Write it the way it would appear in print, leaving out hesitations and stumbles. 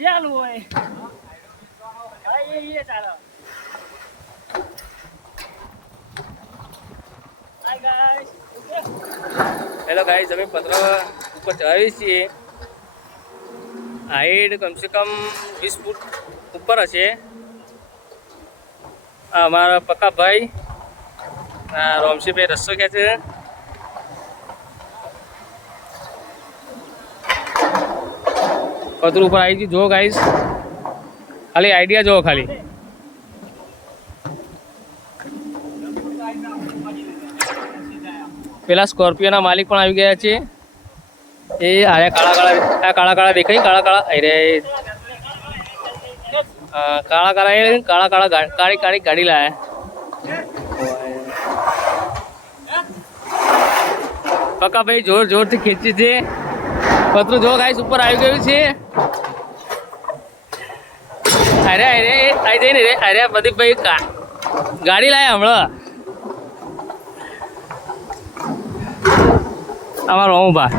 ચાલુ હોય એ ચાલો हेलो गाइस अभी 15 ऊपर चढ़ावी छे हाइट कम से कम 20 फूट ऊपर हे हमारा पक्का भाई रोमशी भाई रस्सो क्या है पत्र ऊपर आई थी जो गाइस खाली आइडिया जो खाली પેલા સ્કોર્પિયોના માલિક પણ આવી ગયા છે એ આયા કાળા કાળા દેખાય કાળા કાળા અરે કાળા કાળા કાળી કાળી ગાડી લાયા પક્કા ભાઈ જોર જોરથી ખેંચી છે પતરું જો ગાઈસ ઉપર આવી ગયું છે અરે અરે આવી જઈ ને રે અરે પ્રદીપ ભાઈ ગાડી લાયા હમણાં અમારો ઓમભા